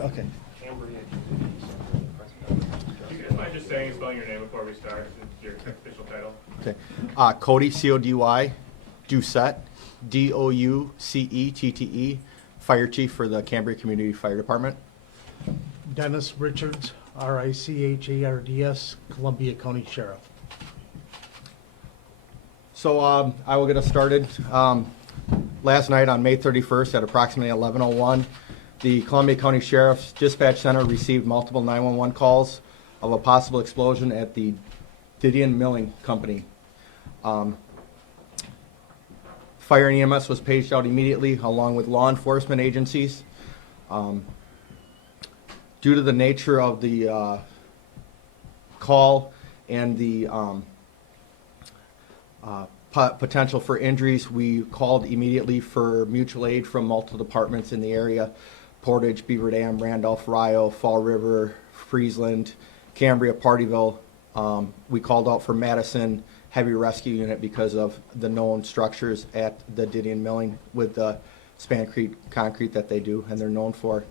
Okay. Cambria. Do you guys mind just saying and spelling your name before we start? Your official title. Okay. Cody, C-O-D-Y, Doucette, D-O-U-C-E-T-T-E, Fire Chief for the Cambria Community Fire Department. Dennis Richards, R-I-C-H-A-R-D-S, Columbia County Sheriff. So I will get us started. Last night on May 31st at approximately 11:01, the Columbia County Sheriff's Dispatch Center received multiple 911 calls of a possible explosion at the Didion Milling Company. Fire and EMS was paged out immediately along with law enforcement agencies. Due to the nature of the call and the potential for injuries, we called immediately for mutual aid from multiple departments in the area: Portage, Beaver Dam, Randolph, Rio, Fall River, Friesland, Cambria, Partyville. We called out for Madison Heavy Rescue Unit because of the known structures at the Didion Milling with the span concrete that they do and they're known for.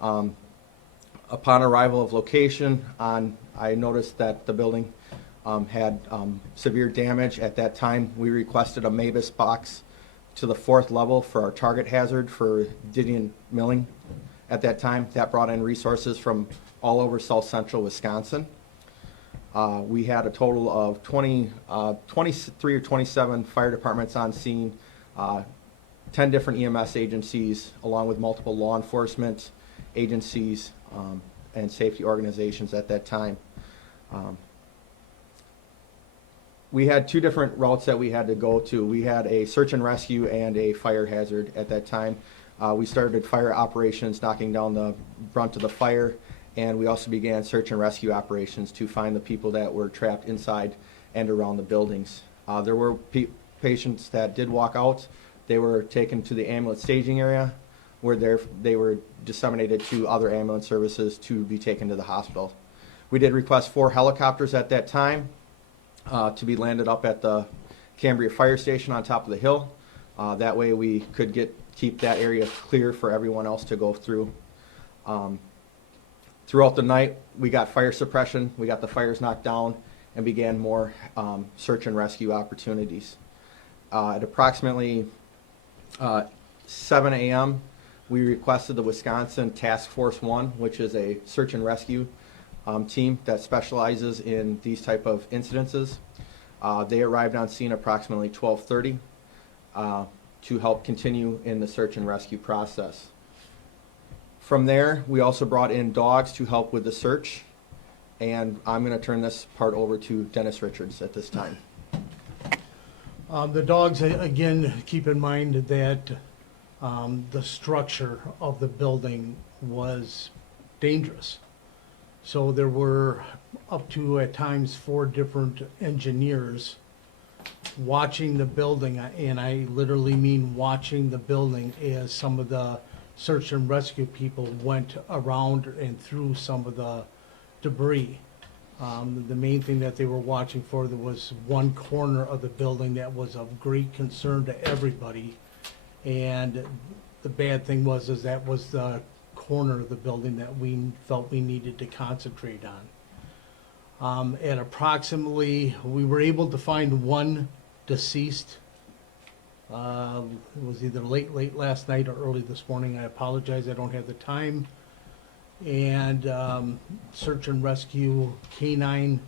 Upon arrival of location, I noticed that the building had severe damage. At that time, we requested a MABUS box to the 4th level for our target hazard for Didion Milling. At that time, that brought in resources from all over South Central Wisconsin. We had a total of 23 or 27 fire departments on scene, 10 different EMS agencies, along with multiple law enforcement agencies and safety organizations at that time. We had 2 different routes that we had to go to. We had a search and rescue and a fire hazard at that time. We started fire operations, knocking down the brunt of the fire, and we also began search and rescue operations to find the people that were trapped inside and around the buildings. There were patients that did walk out. They were taken to the ambulance staging area where they were disseminated to other ambulance services to be taken to the hospital. We did request 4 helicopters at that time to be landed up at the Cambria Fire Station on top of the hill. That way we could keep that area clear for everyone else to go through. Throughout the night, we got fire suppression, we got the fires knocked down, and began more search and rescue opportunities. At approximately 7 a.m., we requested the Wisconsin Task Force 1, which is a search and rescue team that specializes in these type of incidences. They arrived on scene approximately 12:30 to help continue in the search and rescue process. From there, we also brought in dogs to help with the search, and I'm going to turn this part over to Dennis Richards at this time. The dogs, again, keep in mind that the structure of the building was dangerous. So there were up to, at times, 4 different engineers watching the building, and I literally mean watching the building as some of the search and rescue people went around and through some of the debris. The main thing that they were watching for, there was one corner of the building that was of great concern to everybody. And the bad thing was that was the corner of the building that we felt we needed to concentrate on. At approximately, we were able to find 1 deceased. It was either late last night or early this morning. I apologize, I don't have the time. And search and rescue K9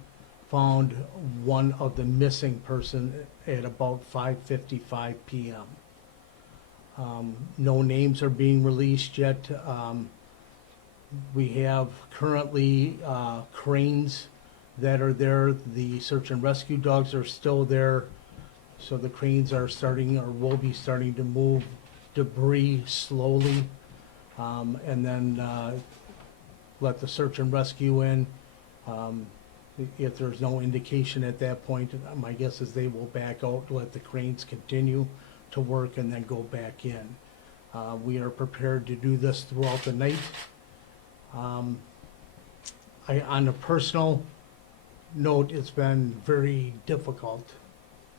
found one of the missing person at about 5:55 p.m. No names are being released yet. We have currently cranes that are there. The search and rescue dogs are still there. So the cranes are starting, or will be starting, to move debris slowly, and then let the search and rescue in. If there's no indication at that point, my guess is they will back out, let the cranes continue to work, and then go back in. We are prepared to do this throughout the night. On a personal note, it's been very difficult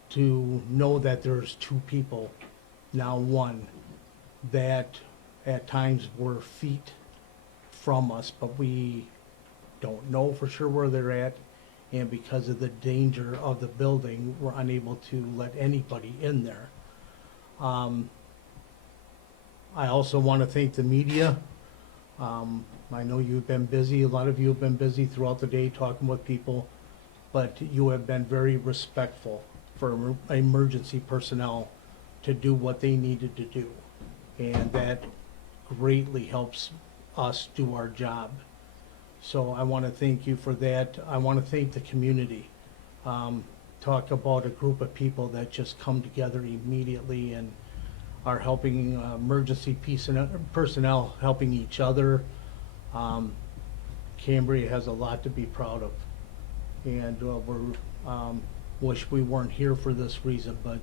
to know that there's 2 people, now 1, that at times were feet from us, but we don't know for sure where they're at. And because of the danger of the building, we're unable to let anybody in there. I also want to thank the media. I know you've been busy, a lot of you have been busy throughout the day talking with people, but you have been very respectful for emergency personnel to do what they needed to do. And that greatly helps us do our job. So I want to thank you for that. I want to thank the community. Talk about a group of people that just come together immediately and are helping emergency personnel, helping each other. Cambria has a lot to be proud of. And wish we weren't here for this reason, but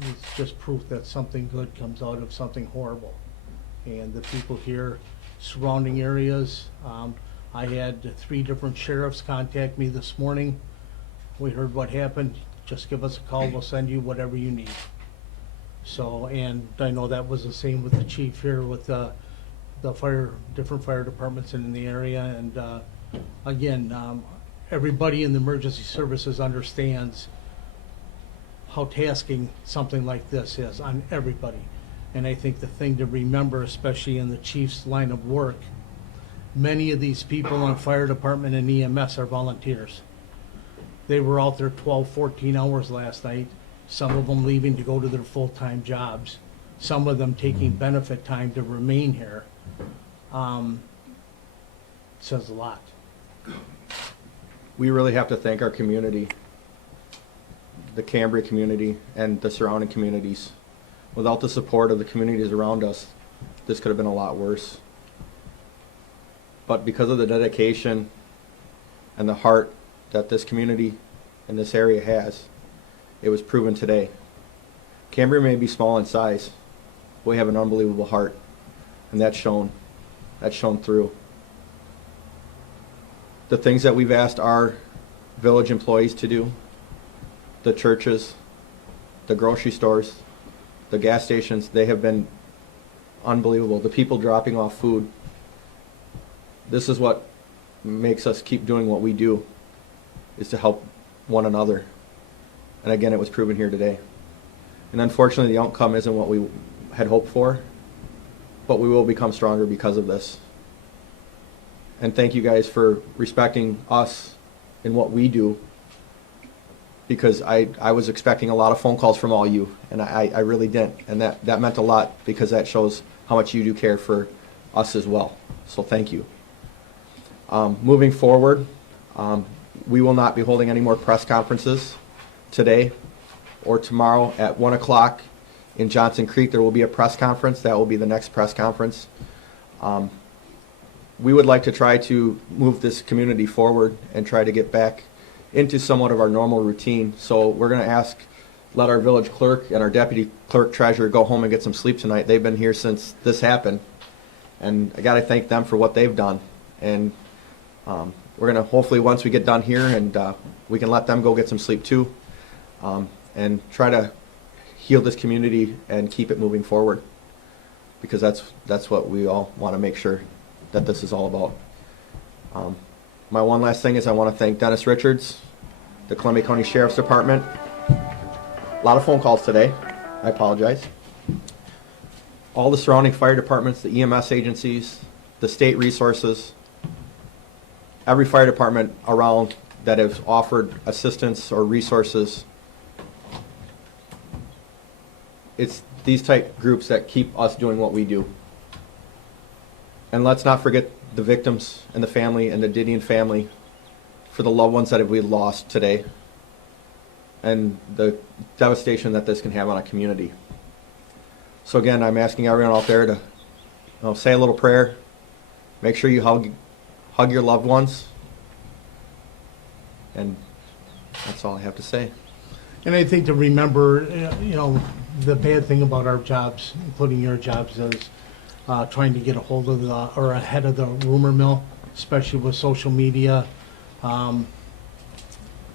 it's just proof that something good comes out of something horrible. And the people here, surrounding areas, I had 3 different sheriffs contact me this morning. We heard what happened, just give us a call, we'll send you whatever you need. So, and I know that was the same with the chief here with the different fire departments in the area. And again, everybody in the emergency services understands how tasking something like this is on everybody. And I think the thing to remember, especially in the chief's line of work, many of these people in fire department and EMS are volunteers. They were out there 12, 14 hours last night, some of them leaving to go to their full-time jobs, some of them taking benefit time to remain here. Says a lot. We really have to thank our community, the Cambria community and the surrounding communities. Without the support of the communities around us, this could have been a lot worse. But because of the dedication and the heart that this community and this area has, it was proven today. Cambria may be small in size, but we have an unbelievable heart, and that's shown through. The things that we've asked our village employees to do, the churches, the grocery stores, the gas stations, they have been unbelievable. The people dropping off food. This is what makes us keep doing what we do, is to help one another. And again, it was proven here today. And unfortunately, the outcome isn't what we had hoped for, but we will become stronger because of this. And thank you guys for respecting us in what we do, because I was expecting a lot of phone calls from all you, and I really didn't. And that meant a lot, because that shows how much you do care for us as well. So thank you. Moving forward, we will not be holding any more press conferences today or tomorrow at 1 o'clock in Johnson Creek. There will be a press conference. That will be the next press conference. We would like to try to move this community forward and try to get back into somewhat of our normal routine. So we're going to let our village clerk and our deputy clerk treasurer go home and get some sleep tonight. They've been here since this happened, and I got to thank them for what they've done. And we're going to hopefully, once we get done here, and we can let them go get some sleep too, and try to heal this community and keep it moving forward, because that's what we all want to make sure that this is all about. My one last thing is I want to thank Dennis Richards, the Columbia County Sheriff's Department. A lot of phone calls today. I apologize. All the surrounding fire departments, the EMS agencies, the state resources, every fire department around that has offered assistance or resources. It's these type groups that keep us doing what we do. And let's not forget the victims and the family and the Didion family, for the loved ones that we lost today, and the devastation that this can have on a community. So again, I'm asking everyone out there to say a little prayer. Make sure you hug your loved ones. And that's all I have to say. And I think to remember, the bad thing about our jobs, including your jobs, is trying to get a hold of or ahead of the rumor mill, especially with social media.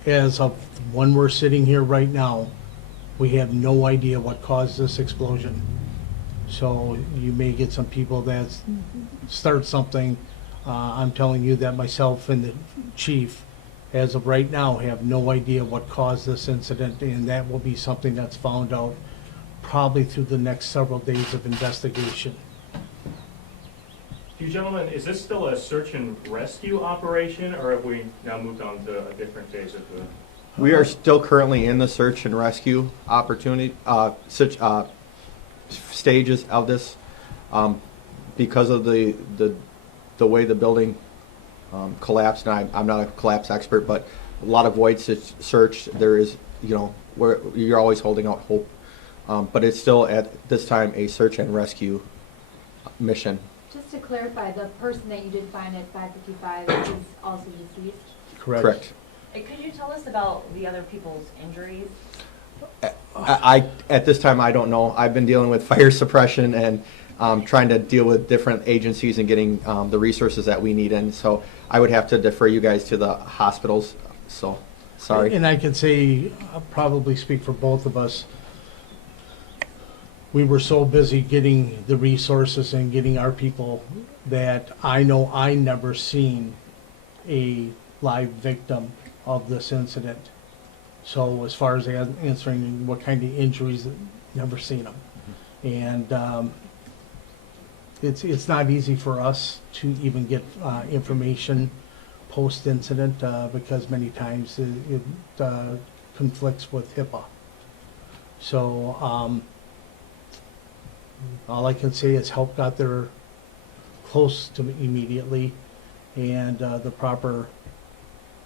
As of when we're sitting here right now, we have no idea what caused this explosion. So you may get some people that start something. I'm telling you that myself and the chief, as of right now, have no idea what caused this incident, and that will be something that's found out probably through the next several days of investigation. You gentlemen, is this still a search and rescue operation, or have we now moved on to a different phase of the? We are still currently in the search and rescue opportunity, stages of this, because of the way the building collapsed. And I'm not a collapse expert, but a lot of void search. There is, where you're always holding out hope, but it's still at this time a search and rescue mission. Just to clarify, the person that you did find at 555 is also deceased? Correct. Could you tell us about the other people's injuries? I at this time I don't know. I've been dealing with fire suppression and trying to deal with different agencies and getting the resources that we need in. So I would have to defer you guys to the hospitals. So sorry. And I can say, I'll probably speak for both of us. We were so busy getting the resources and getting our people that I know I never seen a live victim of this incident. So as far as answering what kind of injuries, never seen them. And it's not easy for us to even get information post-incident because many times it conflicts with HIPAA. So all I can say is help got there close to me immediately, and the proper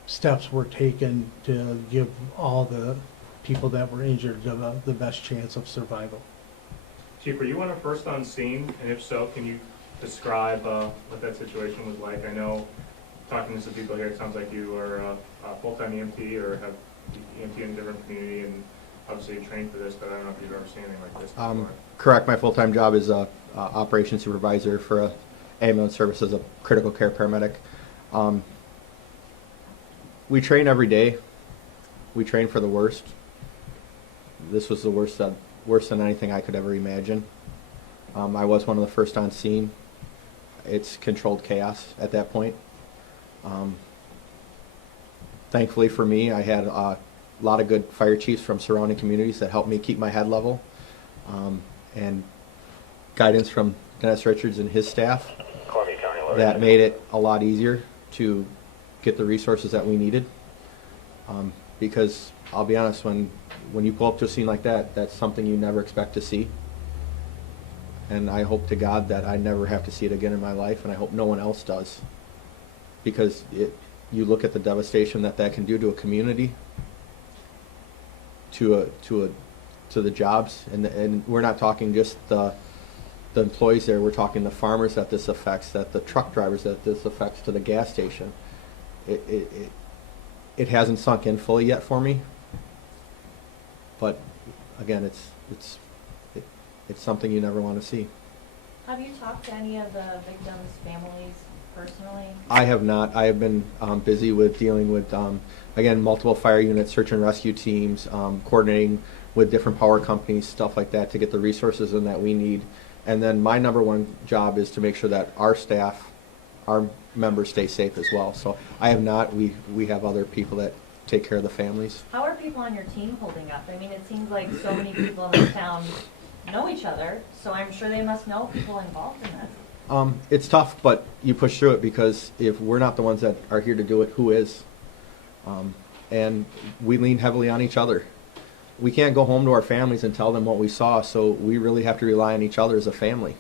steps were taken to give all the people that were injured the best chance of survival. Chief, were you one of first on scene, and if so, can you describe what that situation was like? I know, talking to some people here, it sounds like you are a full-time EMT or have EMT in a different community, and obviously you're trained for this, but I don't know if you've ever seen anything like this before. Correct. My full-time job is a operations supervisor for a ambulance service as a critical care paramedic. We train every day. We train for the worst. This was the worst than anything I could ever imagine. I was one of the first on scene. It's controlled chaos at that point. Thankfully for me, I had a lot of good fire chiefs from surrounding communities that helped me keep my head level, and guidance from Dennis Richards and his staff that made it a lot easier to get the resources that we needed. Because I'll be honest, when you pull up to a scene like that, that's something you never expect to see. And I hope to God that I never have to see it again in my life, and I hope no one else does. Because you look at the devastation that can do to a community, to the jobs, and we're not talking just the employees there. We're talking the farmers that this affects, that the truck drivers that this affects, to the gas station. It hasn't sunk in fully yet for me, but again, it's something you never want to see. Have you talked to any of the victims' families personally? I have not. I have been busy with dealing with, again, multiple fire units, search and rescue teams, coordinating with different power companies, stuff like that, to get the resources in that we need. And then my number one job is to make sure that our staff, our members, stay safe as well. So I have not. We have other people that take care of the families. How are people on your team holding up? I mean, it seems like so many people in this town know each other, so I'm sure they must know people involved in this. It's tough, but you push through it, because if we're not the ones that are here to do it, who is? And we lean heavily on each other. We can't go home to our families and tell them what we saw, so we really have to rely on each other as a family.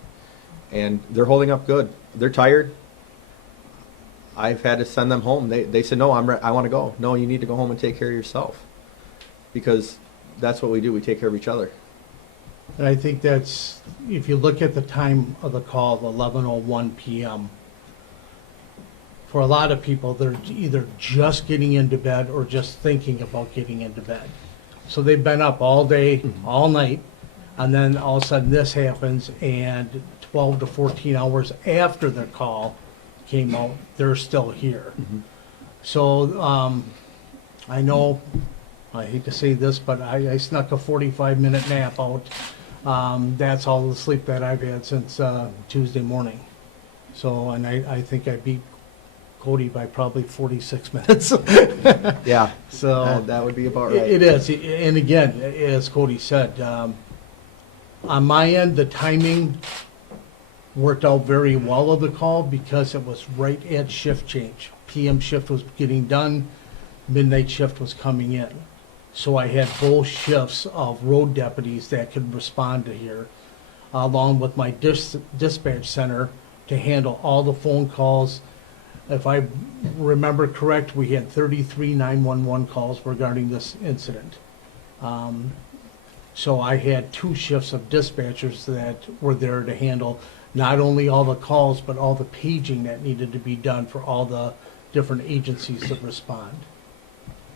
And they're holding up good. They're tired. I've had to send them home. They said, no, I want to go. No, you need to go home and take care of yourself. Because that's what we do. We take care of each other. And I think that's, if you look at the time of the call, 11:01 p.m., for a lot of people, they're either just getting into bed or just thinking about getting into bed. So they've been up all day, all night, and then all of a sudden this happens, and 12 to 14 hours after the call came out, they're still here. So I know, I hate to say this, but I snuck a 45-minute nap out That's all the sleep that I've had since Tuesday morning. So, and I think I beat Cody by probably 46 minutes. Yeah, So that would be about right. it is, and again, as Cody said, on my end, the timing worked out very well of the call because it was right at shift change. PM shift was getting done, midnight shift was coming in. So I had both shifts of road deputies that could respond to here, along with my dispatch center to handle all the phone calls. If I remember correct, we had 33 911 calls regarding this incident. So I had 2 shifts of dispatchers that were there to handle not only all the calls, but all the paging that needed to be done for all the different agencies to respond.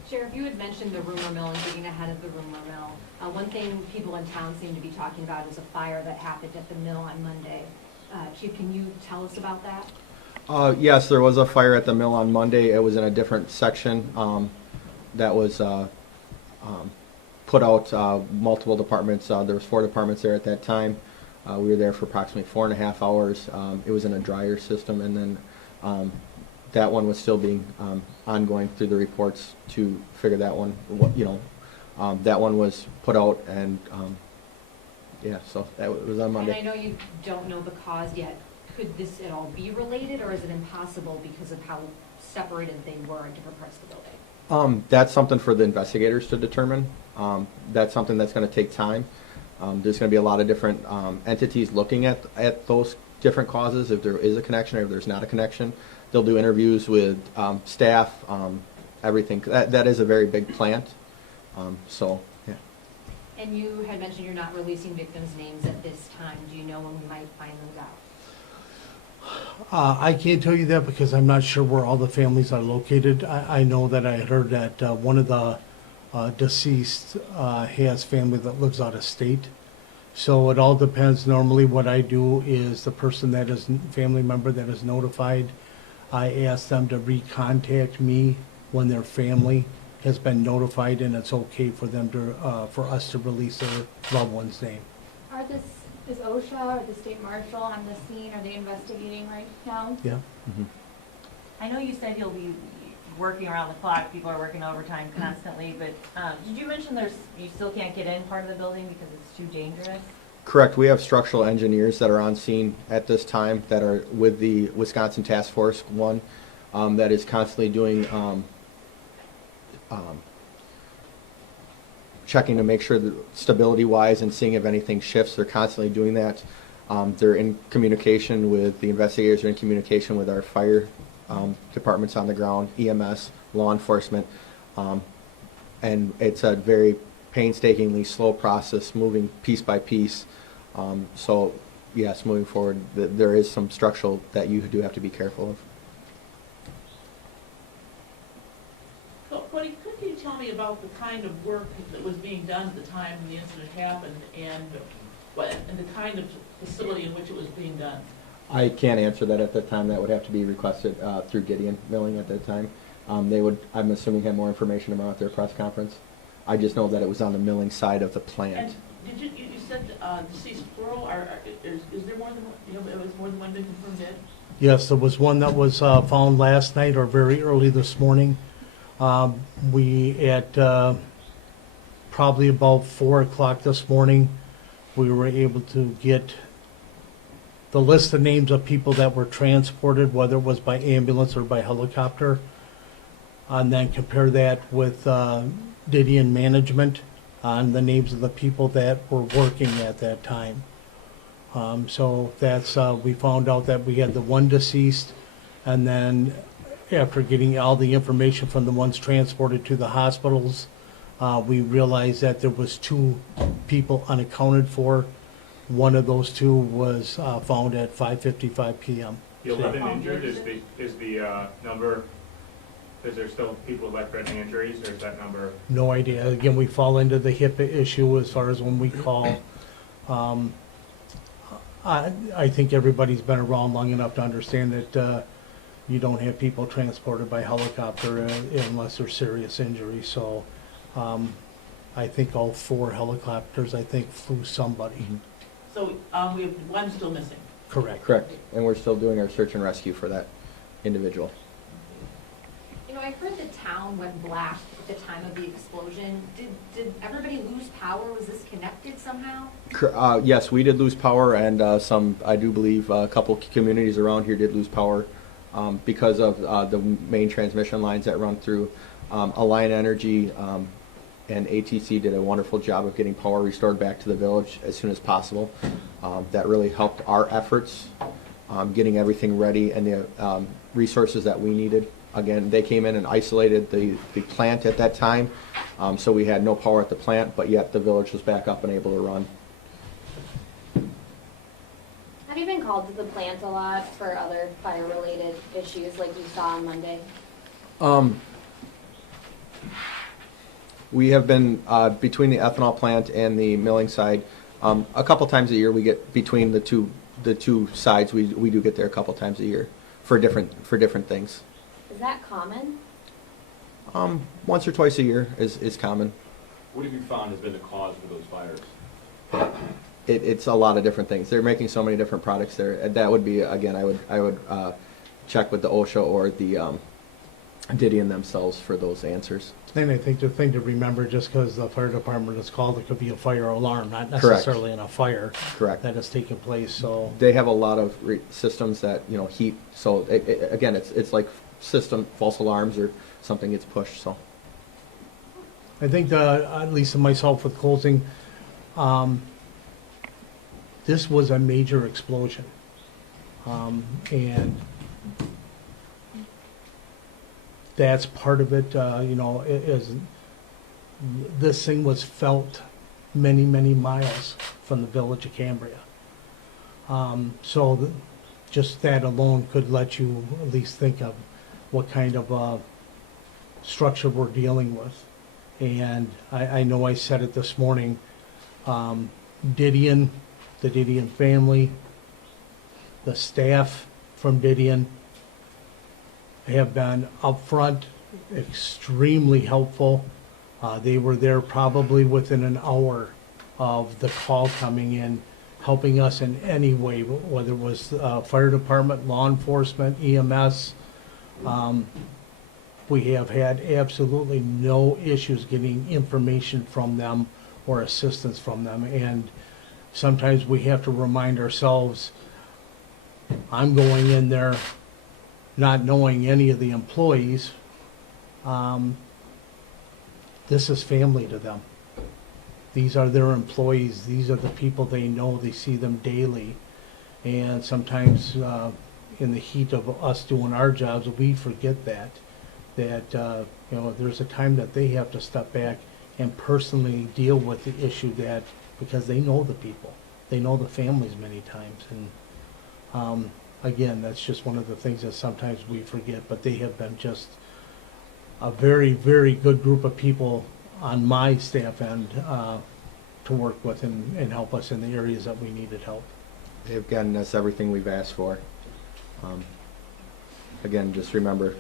Sheriff, you had mentioned the rumor mill and getting ahead of the rumor mill. One thing people in town seem to be talking about is a fire that happened at the mill on Monday. Chief, can you tell us about that? Yes, there was a fire at the mill on Monday. It was in a different section that was put out multiple departments. There was 4 departments there at that time. We were there for approximately 4.5 hours. It was in a dryer system, and then that one was still being ongoing through the reports to figure that one. That one was put out, and yeah, so that was on Monday. And I know you don't know the cause yet. Could this at all be related, or is it impossible because of how separated they were in different parts of the building? That's something for the investigators to determine. That's something that's going to take time. There's going to be a lot of different entities looking at those different causes, if there is a connection or if there's not a connection. They'll do interviews with staff, everything. That is a very big plant. So, yeah. And you had mentioned you're not releasing victims' names at this time. Do you know when we might find those out? I can't tell you that because I'm not sure where all the families are located. I know that I had heard that one of the deceased has family that lives out of state. So it all depends. Normally what I do is the person that is, family member that is notified, I ask them to recontact me when their family has been notified and it's okay for them to, for us to release their loved one's name. Is OSHA or the state marshal on the scene? Are they investigating right now? Yeah. Mm-hmm. I know you said you'll be working around the clock, people are working overtime constantly, but did you mention you still can't get in part of the building because it's too dangerous? Correct. We have structural engineers that are on scene at this time that are with the Wisconsin Task Force 1 that is constantly doing checking to make sure that stability-wise and seeing if anything shifts. They're constantly doing that. They're in communication with the investigators. Are in communication with our fire departments on the ground, EMS, law enforcement, and it's a very painstakingly slow process, moving piece by piece. So, yes, moving forward, there is some structural that you do have to be careful of. So, Cody, could you tell me about the kind of work that was being done at the time when the incident happened, and the kind of facility in which it was being done? I can't answer that at that time. That would have to be requested through Gideon Milling at that time. They would, I'm assuming, have more information about their press conference. I just know that it was on the milling side of the plant. And did you said deceased plural, is there more than one, it was more than one been confirmed dead? Yes, there was one that was found last night or very early this morning. We, at probably about 4 o'clock this morning, we were able to get the list of names of people that were transported, whether it was by ambulance or by helicopter, and then compare that with Didion management on the names of the people that were working at that time. So that's, we found out that we had the one deceased, and then after getting all the information from the ones transported to the hospitals, we realized that there was 2 people unaccounted for. One of those 2 was found at 5:55 p.m. The 11 injured is the number, is there still people with life-threatening injuries, or is that number? No idea. Again, we fall into the HIPAA issue as far as when we call. I think everybody's been around long enough to understand that you don't have people transported by helicopter unless there's serious injury. So I think all 4 helicopters, I think, flew somebody. So, we have one still missing. Correct. Correct, and we're still doing our search and rescue for that individual. You know, I heard the town went black at the time of the explosion. Did everybody lose power? Was this connected somehow? Yes, we did lose power, and I do believe, a couple communities around here did lose power because of the main transmission lines that run through. Alliant Energy and ATC did a wonderful job of getting power restored back to the village as soon as possible. That really helped our efforts, getting everything ready and the resources that we needed. Again, they came in and isolated the plant at that time, so we had no power at the plant, but yet the village was back up and able to run. Have you been called to the plant a lot for other fire-related issues like you saw on Monday? We have been, between the ethanol plant and the milling side, a couple times a year we get between the two sides, we do get there a couple times a year for different things. Is that common? Once or twice a year is common. What have you found has been the cause for those fires? It's a lot of different things. They're making so many different products there. And that would be, again, I would check with the OSHA or the Didion themselves for those answers. And I think the thing to remember, just because the fire department is called, it could be a fire alarm, not Correct. necessarily in a fire Correct. that has taken place, so. They have a lot of systems that, heat. So again, it's like system false alarms or something gets pushed, so. I think at least myself with closing, this was a major explosion. And that's part of it, this thing was felt many, many miles from the village of Cambria. Just that alone could let you at least think of what kind of structure we're dealing with. And I know I said it this morning, Didion, the Didion family, the staff from Didion have been upfront, extremely helpful. They were there probably within an hour of the call coming in, helping us in any way, whether it was fire department, law enforcement, EMS. We have had absolutely no issues getting information from them or assistance from them. And sometimes we have to remind ourselves, I'm going in there not knowing any of the employees. This is family to them. These are their employees. These are the people they know. They see them daily. And sometimes in the heat of us doing our jobs, we forget that there's a time that they have to step back and personally deal with the issue because they know the people. They know the families many times. And again, that's just one of the things that sometimes we forget, but they have been just a very, very good group of people on my staff end to work with and help us in the areas that we needed help. They've gotten us everything we've asked for. Again, just remember,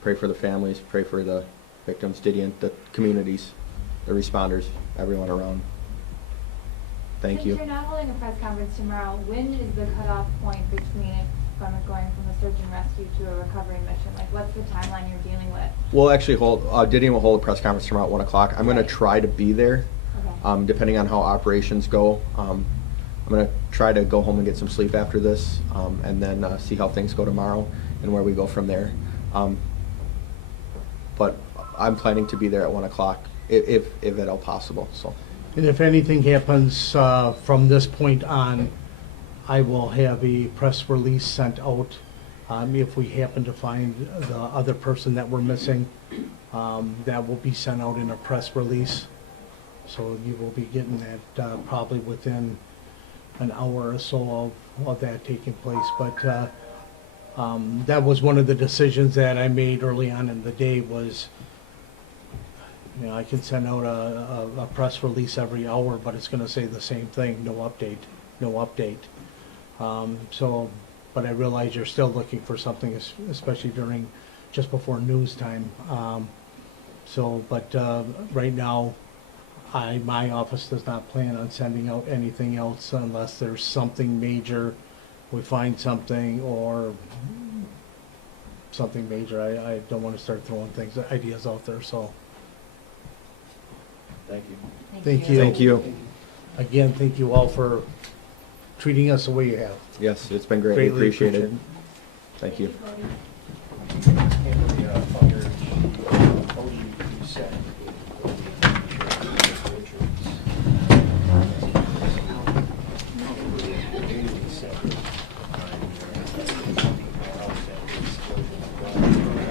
pray for the families, pray for the victims, Didion, the communities, the responders, everyone around. Thank you. Since you're not holding a press conference tomorrow, when is the cutoff point between it from it going from a search and rescue to a recovery mission? Like, what's the timeline you're dealing with? We'll actually Didion will hold a press conference tomorrow at 1 o'clock. I'm going to try to be there, Okay. depending on how operations go. I'm going to try to go home and get some sleep after this, and then see how things go tomorrow and where we go from there. But I'm planning to be there at 1 o'clock, if at all possible, so. And if anything happens from this point on, I will have a press release sent out. If we happen to find the other person that we're missing, that will be sent out in a press release. So you will be getting that probably within an hour or so of that taking place. But that was one of the decisions that I made early on in the day was, I can send out a press release every hour, but it's going to say the same thing, no update, no update. But I realize you're still looking for something, especially just before news time. But right now, my office does not plan on sending out anything else unless there's something major, we find something, or something major. I don't want to start throwing ideas out there, so, Thank you. Thank you. Thank you. again, thank you all for treating us the way you have. Yes, it's been greatly Greatly appreciated. appreciated. Thank you. Cody.